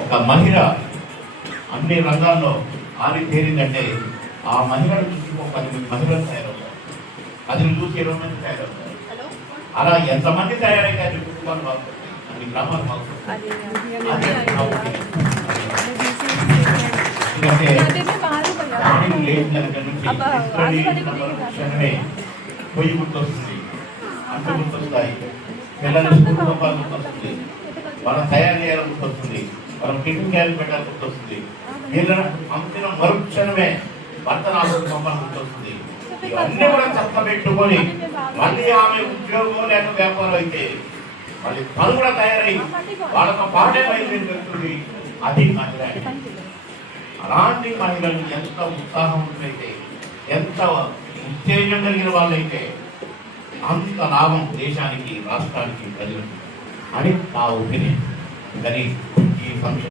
ఒక మహిళ అన్ని రంగాల్లో ఆరితేరిందంటే ఆ మహిళను చూసి ఒక 10 మహిళలు తయారవుతారు, అది చూసి 20 మంది తయారవుతారు. అలా ఎంతమంది తయారైతే అన్ని కుటుంబాలు బాగుంటాయి, అన్ని గ్రామాలు బాగుంటాయి. ఎందుకంటే పొయ్యి గుర్తొస్తుంది, అంత గుర్తొస్తాయి, పిల్లల స్కూల్ పంపాలి గుర్తొస్తుంది, మనం తయారు చేయాలి గుర్తొస్తుంది, మనం టిఫిన్ క్యారీ పెట్టాలి గుర్తొస్తుంది, వీళ్ళ అంతిన మరుక్షణమే భర్తను ఆసుపత్రి పంపాలి గుర్తొస్తుంది. ఇవన్నీ కూడా చక్క పెట్టుకొని మళ్ళీ ఆమె ఉద్యోగం లేక వ్యాపారం అయితే మళ్ళీ తను కూడా తయారై వాళ్ళతో పాటే బయలుదేరి వెళ్తుంది. అది మహిళ. అలాంటి మహిళలు ఎంత ఉత్సాహవంతులైతే, ఎంత ఉత్తేజం కలిగిన వాళ్ళైతే అంత లాభం దేశానికి, రాష్ట్రానికి, ప్రజలకు అని నా ఒపీనియన్. కానీ ఈ